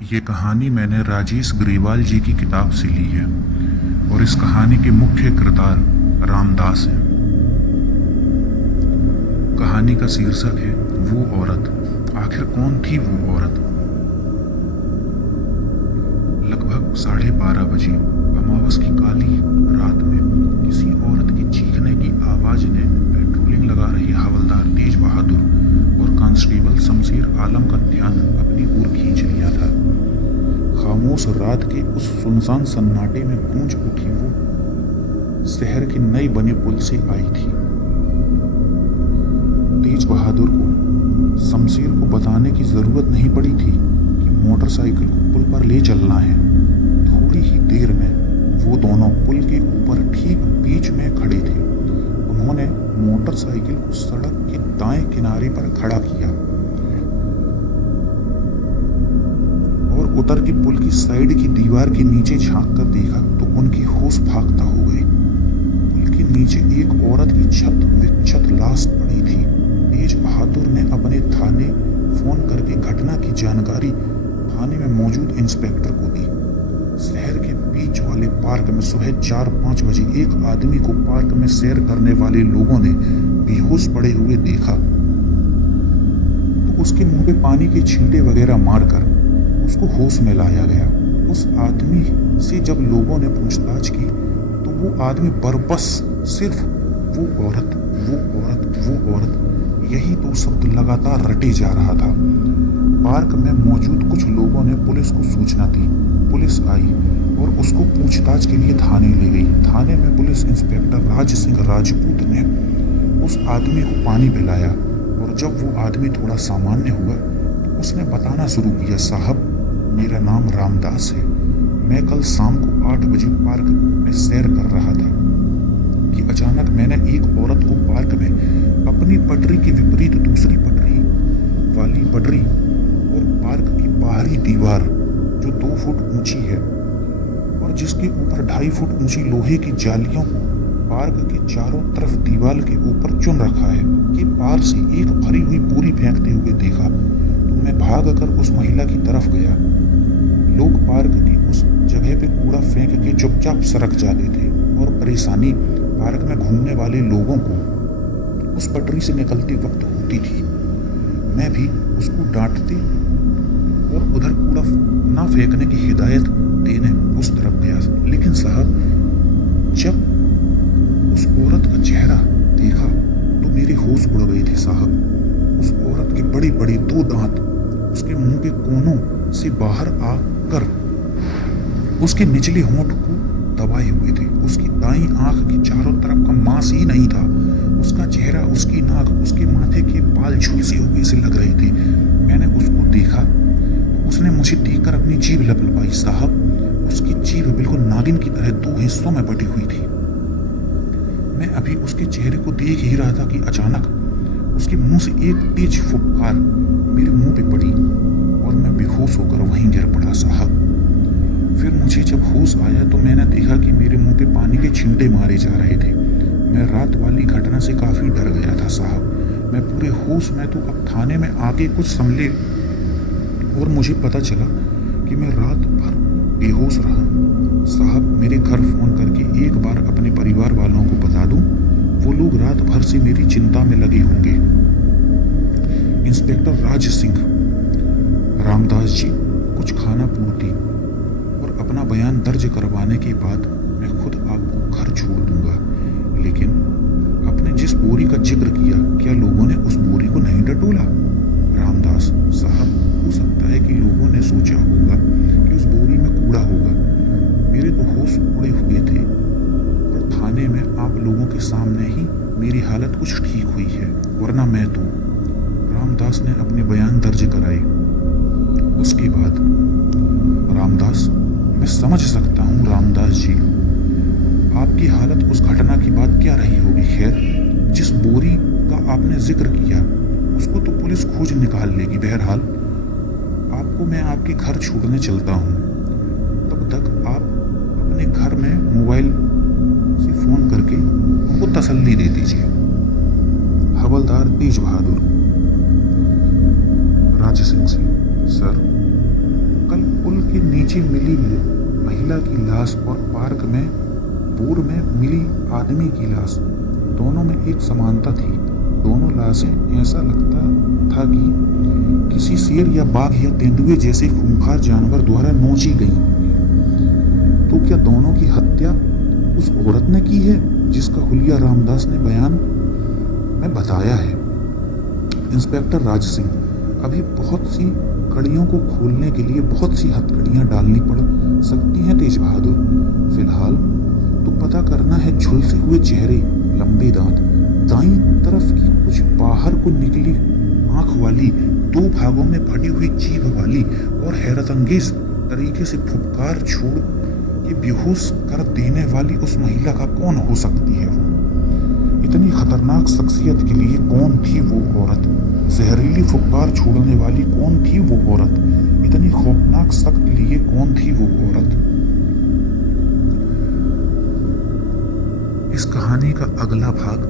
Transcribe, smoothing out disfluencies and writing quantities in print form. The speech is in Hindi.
ये कहानी मैंने राजेश ग्रेवाल जी की किताब से ली है और इस कहानी के मुख्य किरदार रामदास हैं। कहानी का शीर्षक है वो औरत। आखिर कौन थी वो औरत? लगभग 12:30 बजे अमावस की काली रात में किसी औरत की चीखने की आवाज ने पेट्रोलिंग लगा रहे हवलदार तेज बहादुर और कांस्टेबल शमशेर आलम का ध्यान अपनी ओर खींच लिया था। खामोश रात के उस सुनसान सन्नाटे में गूंज उठी वो शहर के नए बने पुल से आई थी। तेज बहादुर को शमशेर को बताने की जरूरत नहीं पड़ी थी कि मोटरसाइकिल को पुल पर ले चलना है। थोड़ी ही देर में वो दोनों पुल के ऊपर ठीक बीच में खड़े थे। उन्होंने मोटरसाइकिल को सड़क के दाएं किनारे पर खड़ा किया और उतर के पुल की साइड की दीवार के नीचे झांक कर देखा तो उनकी होश फाख्ता हो गई। पुल के नीचे एक औरत की छत विक्षत लाश पड़ी थी। तेज बहादुर ने अपने थाने फोन करके घटना की जानकारी थाने में मौजूद इंस्पेक्टर को दी। शहर के बीच वाले पार्क में सुबह 4-5 बजे एक आदमी को पार्क में सैर करने वाले लोगों ने बेहोश पड़े हुए देखा तो उसके मुंह पे पानी के छींटे वगैरह मारकर उसको होश में लाया गया। उस आदमी से जब लोगों ने पूछताछ की तो वो आदमी बरबस सिर्फ वो औरत वो औरत वो औरत यही तो शब्द लगातार रटे जा रहा था। पार्क में मौजूद कुछ लोगों ने पुलिस को सूचना दी। पुलिस आई और उसको पूछताछ के लिए थाने ले गई। थाने में पुलिस इंस्पेक्टर राज सिंह राजपूत ने उस आदमी को पानी पिलाया और जब वो आदमी थोड़ा सामान्य हुआ तो उसने बताना शुरू किया, साहब मेरा नाम रामदास है। मैं कल शाम को 8 बजे पार्क में सैर कर रहा था कि अचानक मैंने एक औरत को पार्क में अपनी पटरी के विपरीत दूसरी पटरी वाली पटरी और पार्क की बाहरी दीवार जो 2 फुट ऊंची है और जिसके ऊपर 2.5 फुट ऊंची लोहे की जालियों को पार्क के चारों तरफ दीवार के ऊपर चुन रखा है कि पार से एक भरी हुई बोरी फेंकते हुए देखा तो मैं भाग कर उस महिला की तरफ गया। लोग पार्क की उस जगह पे कूड़ा फेंक के चुपचाप सरक जाते थे और परेशानी पार्क में घूमने वाले लोगों को उस पटरी से निकलते वक्त होती थी। मैं भी उसको डांटते और उधर कूड़ा ना फेंकने की हिदायत देने उस तरफ गया। लेकिन साहब जब उस औरत का चेहरा देखा तो मेरे होश उड़ गए थे साहब। उस औरत के बड़े बड़े 2 दांत उसके मुंह के कोनों से बाहर आकर उसके निचले होंठ को दबाए हुए थे। उसकी दाईं आंख की चारों तरफ का मांस ही नहीं था। उसका चेहरा, उसकी नाक, उसके माथे के बाल झुलसे हुए से लग रहे थे। मैंने उसको देखा तो उसने मुझे देखकर अपनी जीभ लपलपाई। साहब उसकी जीभ बिल्कुल नागिन की तरह 2 हिस्सों में बटी हुई थी। मैं अभी उसके चेहरे को देख ही रहा था कि अचानक उसके मुंह से एक तेज फुफकार मेरे मुंह पे पड़ी और मैं बेहोश होकर वहीं गिर पड़ा साहब। फिर मुझे जब होश आया तो मैंने देखा कि मेरे मुंह पे पानी के छींटे मारे जा रहे थे। मैं रात वाली घटना से काफ़ी डर गया था साहब। मैं पूरे होश में तो अब थाने में आके कुछ संभले और मुझे पता चला कि मैं रात भर बेहोश रहा। साहब मेरे घर फ़ोन करके एक बार अपने परिवार वालों को बता दूं, वो लोग रात भर से मेरी चिंता में लगे होंगे। इंस्पेक्टर राज सिंह रामदास जी, कुछ खाना पूर्ति और अपना बयान दर्ज करवाने के बाद मैं खुद आपको घर छोड़ दूंगा। लेकिन आपने जिस बोरी का जिक्र किया, क्या लोगों ने उस बोरी को नहीं टटोला? रामदास साहब, हो सकता है कि लोगों ने सोचा होगा कि उस बोरी में कूड़ा होगा। मेरे तो होश उड़े हुए थे और थाने में आप लोगों के सामने ही मेरी हालत कुछ ठीक हुई है, वरना मैं तो। रामदास ने अपने बयान दर्ज कराए। उसके बाद रामदास, मैं समझ सकता हूँ रामदास जी, आपकी हालत उस घटना के बाद क्या रही होगी। खैर, जिस बोरी का आपने जिक्र किया उसको तो पुलिस खोज निकाल लेगी। बहरहाल आपको मैं आपके घर छोड़ने चलता हूँ। तब तक आप अपने घर में मोबाइल से फ़ोन करके उनको तसल्ली दे दीजिए। हवलदार तेज बहादुर। राज सिंह से, सर कल इसके नीचे मिली महिला की लाश और पार्क में बोर में मिली आदमी की लाश, दोनों में एक समानता थी। दोनों लाशें ऐसा लगता था कि किसी शेर या बाघ या तेंदुए जैसे खूंखार जानवर द्वारा नोची गई। तो क्या दोनों की हत्या उस औरत ने की है जिसका हुलिया रामदास ने बयान में बताया है? इंस्पेक्टर राज सिंह, अभी बहुत सी कड़ियों को खोलने के लिए बहुत सी हथकड़ियां डालनी पड़ सकती हैं तेज बहादुर। फिलहाल तो पता करना है झुलसे हुए चेहरे, लंबे दांत, दाईं तरफ की कुछ बाहर को निकली आंख वाली, 2 भागों में फटी हुई जीभ वाली और हैरतअंगेज तरीके से फुफकार छोड़ के बेहोश कर देने वाली उस महिला का कौन हो सकती है वो? इतनी खतरनाक शख्सियत के लिए कौन थी वो औरत? जहरीली फुफकार छोड़ने वाली कौन थी वो औरत? इतनी खौफनाक शख्स के लिए कौन थी वो औरत? इस कहानी का अगला भाग